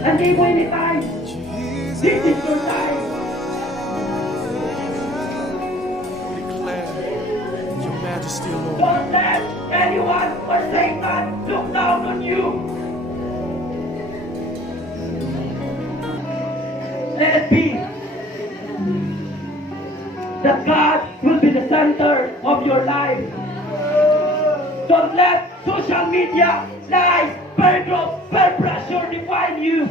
And give mo any time. This is your time. Your majesty, Lord. Don't let anyone or Satan look down on you. Let it be that God will be the center of your life. Don't let social media, lies, peer group, peer pressure define you.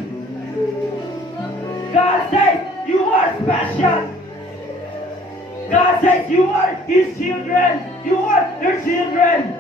God says you are special. God says you are His children. You are her children.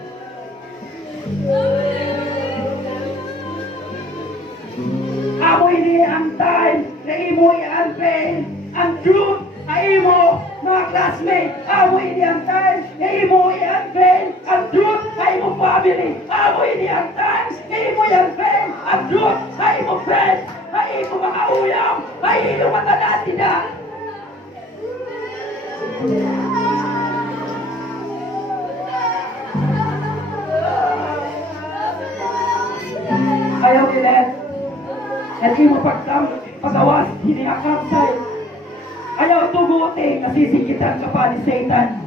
Amo ini ang time na imo i-unveil ang truth na imo, mga classmates. Amo ini ang time na imo i-unveil ang truth na imo family. Amo ini ang time na imo i-unveil ang truth na imo friends, na imo mga uyam, na imo mga natina. Ayaw nila. At imo pagawas, hiniyakap sa'yo. Ayaw tuguti, nasisigitan ka pa ni Satan.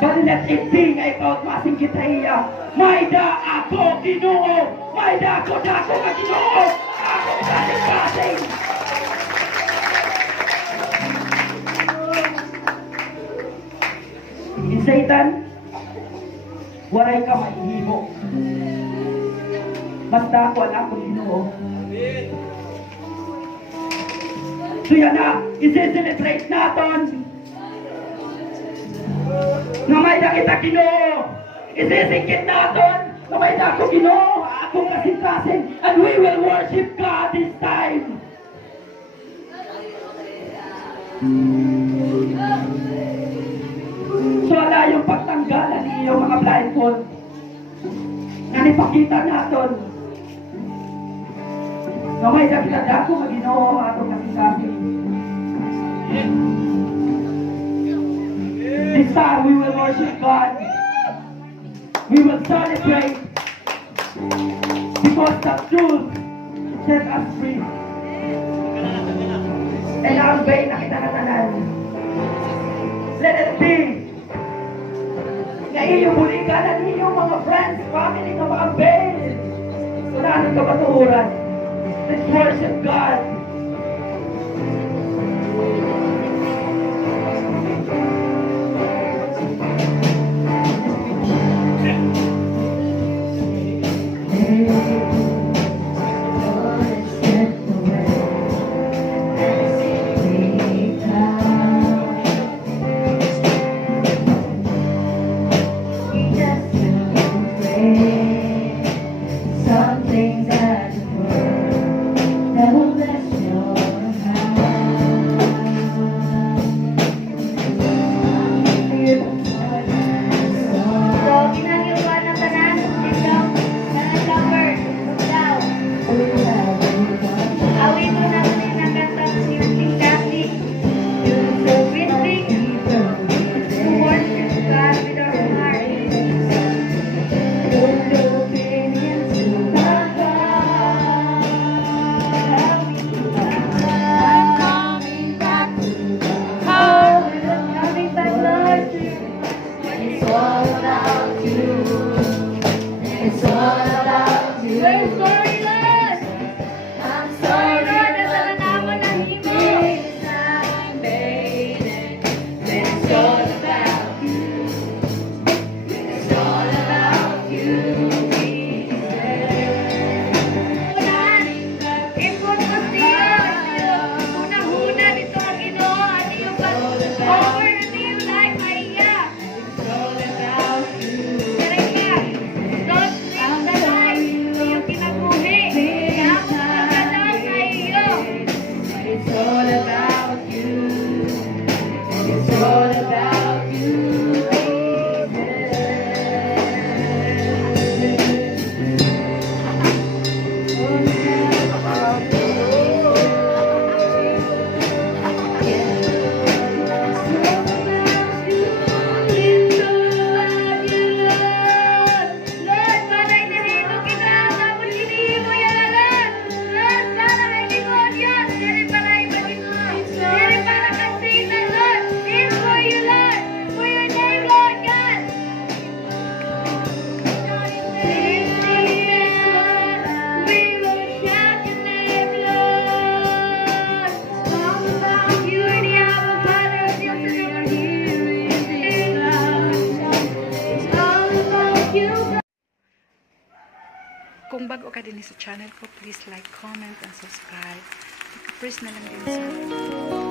But let it be nga ikaw at masingkit na iya. Mayda ako Ginoo! Mayda ako dako nga Ginoo! Ako kasing-kasing! In Satan, waray ka maihimo. Mas dako ang ako Ginoo. So yan na, isi-celebrate natin na may nakita Ginoo. Isisingkit natin na may dako Ginoo, akong kasintasin, and we will worship God this time. So wala yung pagtanggalan niyo mga blindfold na nipakita natin na may nakita ko Ginoo atong kasintasin. This time we will worship God. We will celebrate because the truth set us free. And ang bay na kinakatanan. Let it be na iyong buliganan ninyong mga friends, family ng mga bay. Wala nang kabaturan. Let's worship God. din sa channel ko, please like, comment, and subscribe. Press na lang din sa